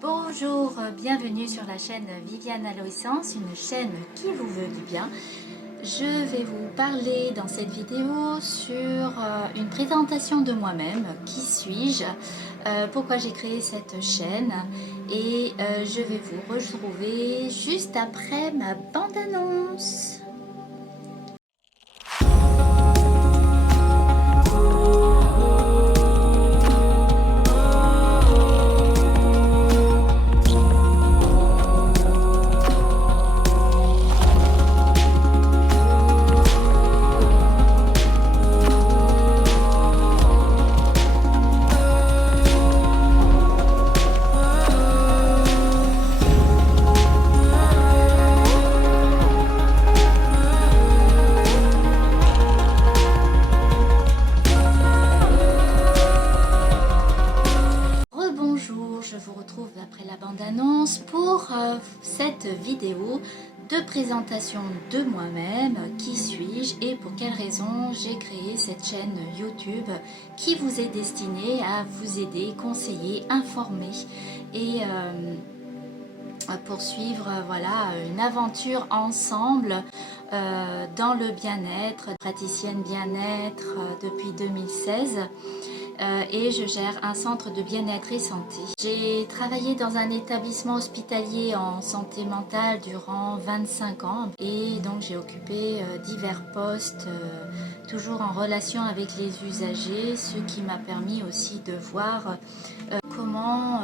Bonjour, bienvenue sur la chaîne Viviane Aloïsance, une chaîne qui vous veut du bien. Je vais vous parler dans cette vidéo sur une présentation de moi-même, qui suis-je, pourquoi j'ai créé cette chaîne et je vais vous retrouver juste après ma bande-annonce. Rebonjour, je vous retrouve après la bande-annonce pour cette vidéo de présentation de moi-même, qui suis-je et pour quelles raisons j'ai créé cette chaîne YouTube qui vous est destinée à vous aider, conseiller, informer et poursuivre voilà, une aventure ensemble dans le bien-être, praticienne bien-être depuis 2016. Et je gère un centre de bien-être et santé. J'ai travaillé dans un établissement hospitalier en santé mentale durant 25 ans et donc j'ai occupé divers postes, toujours en relation avec les usagers, ce qui m'a permis aussi de voir comment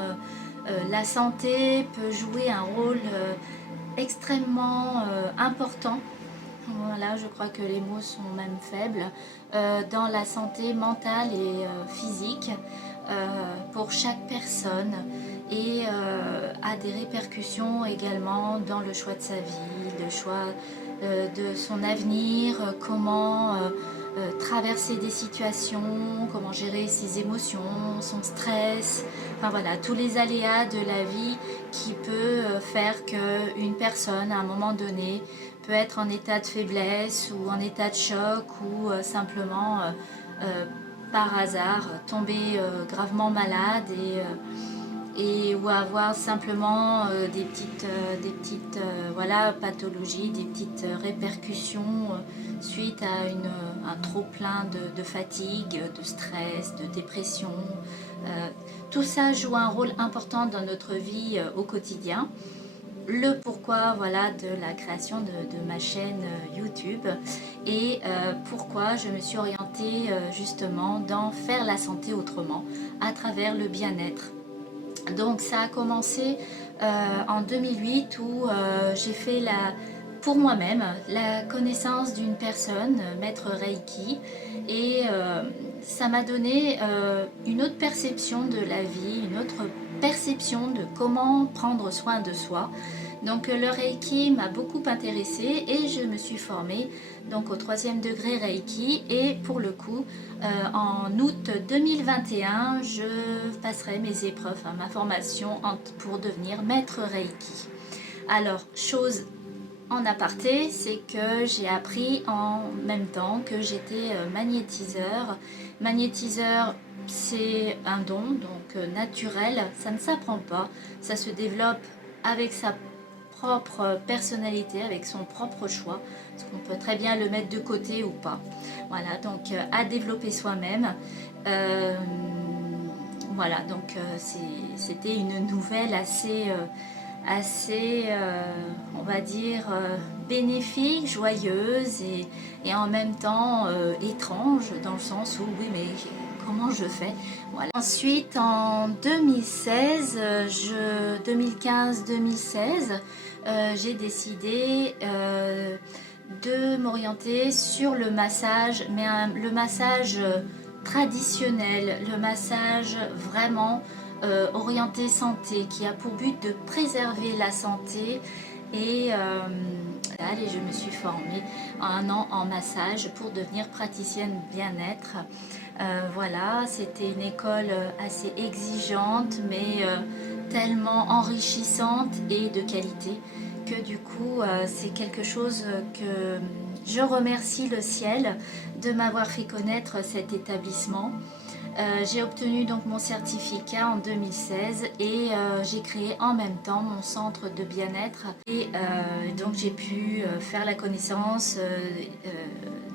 la santé peut jouer un rôle extrêmement important. Voilà, je crois que les mots sont même faibles, dans la santé mentale et physique pour chaque personne et a des répercussions également dans le choix de sa vie, le choix de son avenir, comment traverser des situations, comment gérer ses émotions, son stress, enfin voilà, tous les aléas de la vie qui peut faire qu'une personne à un moment donné peut être en état de faiblesse ou en état de choc ou simplement par hasard tomber gravement malade ou avoir simplement des petites voilà, pathologies, des petites répercussions suite à un trop plein de fatigue, de stress, de dépression. Tout ça joue un rôle important dans notre vie au quotidien. Le pourquoi voilà, de la création de ma chaîne YouTube et pourquoi je me suis orientée justement dans faire la santé autrement à travers le bien-être. Donc ça a commencé en 2008 où j'ai fait pour moi-même la connaissance d'une personne, maître Reiki, et ça m'a donné une autre perception de la vie, une autre perception de comment prendre soin de soi. Donc le Reiki m'a beaucoup intéressée et je me suis formée donc au 3e degré Reiki et pour le coup en août 2021 je passerai mes épreuves, ma formation pour devenir maître Reiki. Alors chose en aparté, c'est que j'ai appris en même temps que j'étais magnétiseur. Magnétiseur, c'est un don, donc naturel, ça ne s'apprend pas, ça se développe avec sa propre personnalité, avec son propre choix, parce qu'on peut très bien le mettre de côté ou pas. Voilà, donc à développer soi-même. Voilà, donc c'était une nouvelle assez on va dire, bénéfique, joyeuse et en même temps étrange, dans le sens où, oui, mais comment je fais? Voilà. Ensuite, en 2016, 2015-2016, j'ai décidé de m'orienter sur le massage, mais le massage traditionnel, le massage vraiment orienté santé, qui a pour but de préserver la santé et je me suis formée un an en massage pour devenir praticienne bien-être. Voilà, c'était une école assez exigeante mais tellement enrichissante et de qualité que du coup c'est quelque chose que je remercie le ciel de m'avoir fait connaître cet établissement. J'ai obtenu donc mon certificat en 2016 et j'ai créé en même temps mon centre de bien-être et donc j'ai pu faire la connaissance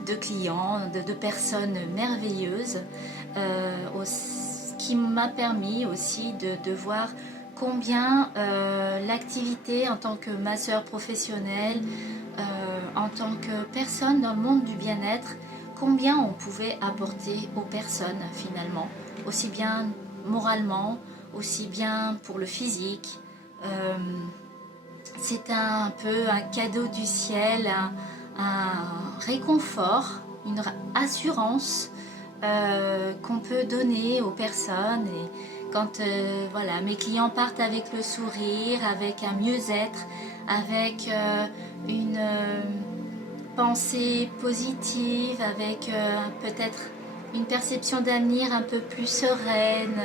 de clients, de personnes merveilleuses, ce qui m'a permis aussi de voir combien l'activité en tant que masseur professionnel, en tant que personne dans le monde du bien-être, combien on pouvait apporter aux personnes finalement, aussi bien moralement, aussi bien pour le physique. C'est un peu un cadeau du ciel, un réconfort, une assurance qu'on peut donner aux personnes. Et quand voilà, mes clients partent avec le sourire, avec un mieux-être, avec une pensée positive, avec peut-être une perception d'avenir un peu plus sereine,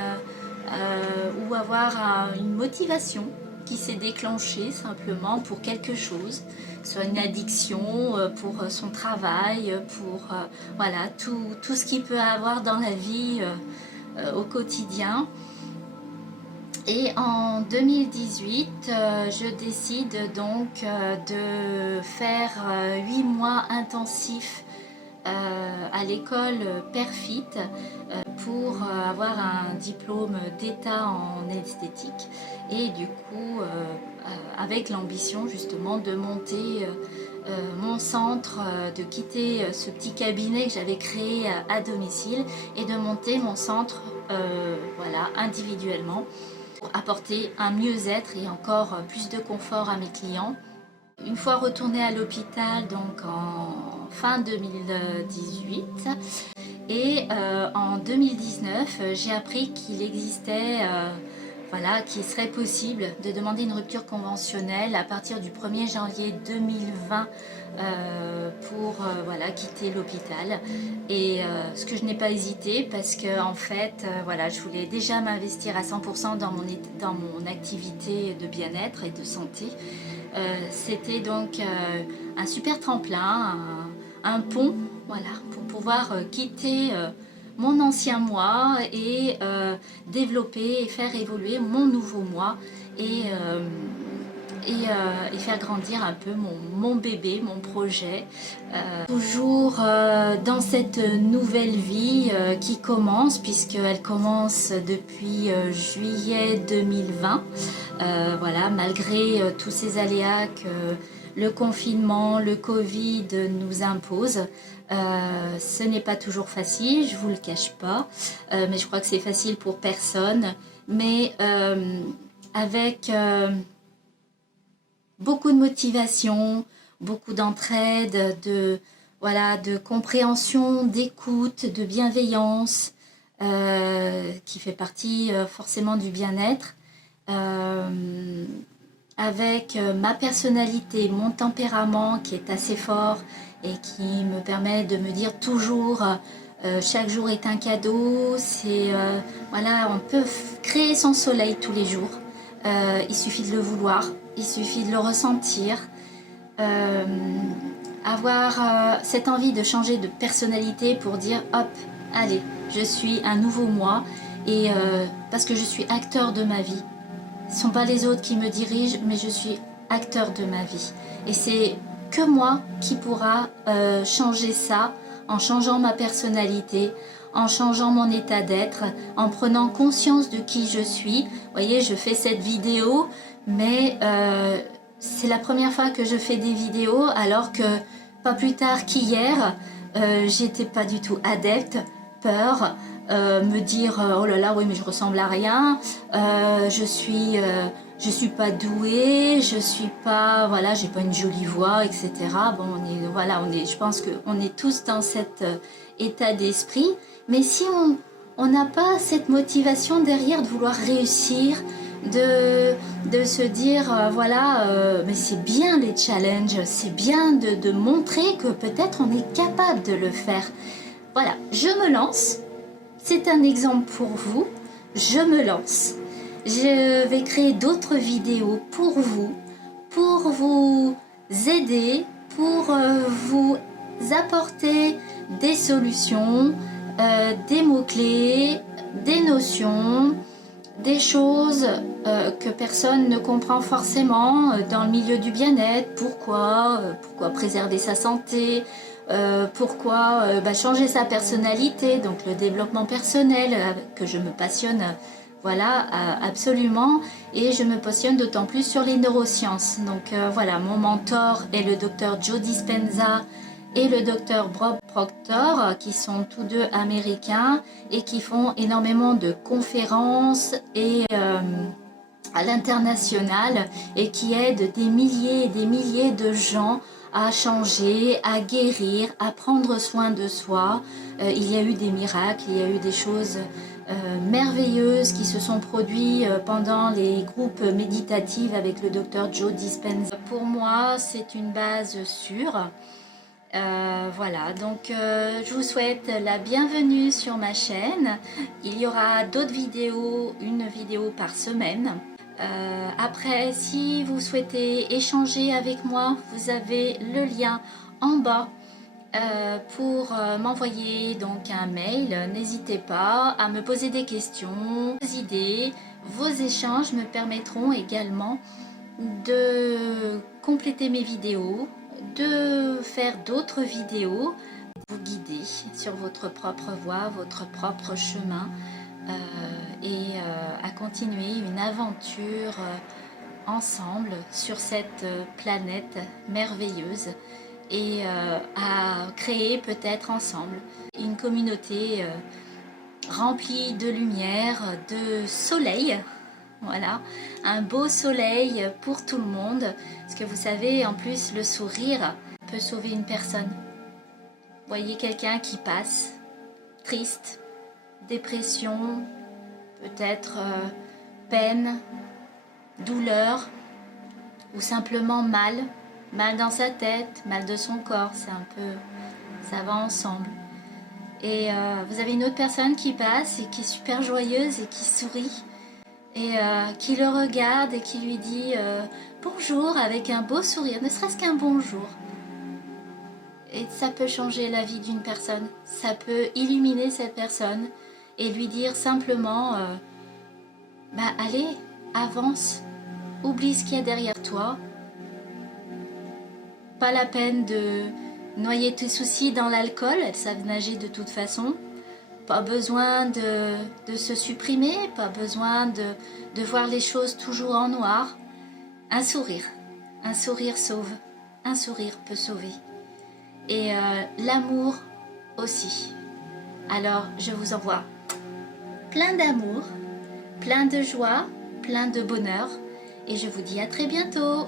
ou avoir une motivation qui s'est déclenchée simplement pour quelque chose, que ce soit une addiction, pour son travail, pour voilà, tout ce qu'il peut avoir dans la vie au quotidien. Et en 2018, je décide donc de faire 8 mois intensifs à l'école Perfit pour avoir un diplôme d'État en esthétique et du coup avec l'ambition justement de monter mon centre, de quitter ce petit cabinet que j'avais créé à domicile et de monter mon centre voilà, individuellement pour apporter un mieux-être et encore plus de confort à mes clients. Une fois retournée à l'hôpital, donc en fin 2018, et en 2019, j'ai appris qu'il existait, voilà, qu'il serait possible de demander une rupture conventionnelle à partir du 1er janvier 2020 pour voilà, quitter l'hôpital. Et ce que je n'ai pas hésité parce que en fait, voilà, je voulais déjà m'investir à 100% dans mon activité de bien-être et de santé. C'était donc un super tremplin, un pont, voilà, pour pouvoir quitter mon ancien moi et développer et faire évoluer mon nouveau moi et faire grandir un peu mon bébé, mon projet. Toujours dans cette nouvelle vie qui commence, puisqu'elle commence depuis juillet 2020. Voilà, malgré tous ces aléas que le confinement, le Covid nous impose. Ce n'est pas toujours facile, je ne vous le cache pas, mais je crois que c'est facile pour personne. Mais avec beaucoup de motivation, beaucoup d'entraide, voilà, de compréhension, d'écoute, de bienveillance, qui fait partie forcément du bien-être. Avec ma personnalité, mon tempérament qui est assez fort et qui me permet de me dire toujours chaque jour est un cadeau. C'est voilà, on peut créer son soleil tous les jours. Il suffit de le vouloir, il suffit de le ressentir. Avoir cette envie de changer de personnalité pour dire hop, allez, je suis un nouveau moi et parce que je suis acteur de ma vie. Ce ne sont pas les autres qui me dirigent, mais je suis acteur de ma vie. Et c'est que moi qui pourra changer ça en changeant ma personnalité, en changeant mon état d'être, en prenant conscience de qui je suis. Vous voyez, je fais cette vidéo, mais c'est la première fois que je fais des vidéos, alors que pas plus tard qu'hier, j'étais pas du tout adepte, peur, me dire oh là là, oui, mais je ressemble à rien, je suis pas douée, je suis pas, voilà, j'ai pas une jolie voix, etc. Bon, voilà, je pense qu'on est tous dans cet état d'esprit, mais si on n'a pas cette motivation derrière de vouloir réussir, de se dire voilà, mais c'est bien les challenges, c'est bien de montrer que peut-être on est capable de le faire. Voilà, je me lance, c'est un exemple pour vous, je me lance. Je vais créer d'autres vidéos pour vous aider, pour vous apporter des solutions, des mots-clés, des notions, des choses que personne ne comprend forcément dans le milieu du bien-être. Pourquoi préserver sa santé, pourquoi changer sa personnalité, donc le développement personnel que je me passionne voilà, absolument, et je me passionne d'autant plus sur les neurosciences. Donc voilà, mon mentor est le docteur Joe Dispenza et le docteur Bob Proctor, qui sont tous deux américains et qui font énormément de conférences et à l'international et qui aident des milliers et des milliers de gens à changer, à guérir, à prendre soin de soi. Il y a eu des miracles, il y a eu des choses merveilleuses qui se sont produites pendant les groupes méditatifs avec le docteur Joe Dispenza. Pour moi, c'est une base sûre. Voilà, donc je vous souhaite la bienvenue sur ma chaîne. Il y aura d'autres vidéos, une vidéo par semaine. Après, si vous souhaitez échanger avec moi, vous avez le lien en bas pour m'envoyer donc un mail. N'hésitez pas à me poser des questions, vos idées, vos échanges me permettront également de compléter mes vidéos, de faire d'autres vidéos, vous guider sur votre propre voie, votre propre chemin et à continuer une aventure ensemble sur cette planète merveilleuse et à créer peut-être ensemble une communauté remplie de lumière, de soleil. Voilà, un beau soleil pour tout le monde. Parce que vous savez, en plus, le sourire peut sauver une personne. Voyez quelqu'un qui passe, triste, dépression, peut-être peine, douleur, ou simplement mal dans sa tête, mal de son corps, c'est un peu, ça va ensemble. Et vous avez une autre personne qui passe et qui est super joyeuse et qui sourit et qui le regarde et qui lui dit bonjour avec un beau sourire, ne serait-ce qu'un bonjour. Et ça peut changer la vie d'une personne, ça peut illuminer cette personne et lui dire simplement allez, avance, oublie ce qu'il y a derrière toi. Pas la peine de noyer tes soucis dans l'alcool, elles savent nager de toute façon. Pas besoin de se supprimer, pas besoin de voir les choses toujours en noir. Un sourire sauve, un sourire peut sauver. Et l'amour aussi. Alors je vous envoie plein d'amour, plein de joie, plein de bonheur et je vous dis à très bientôt.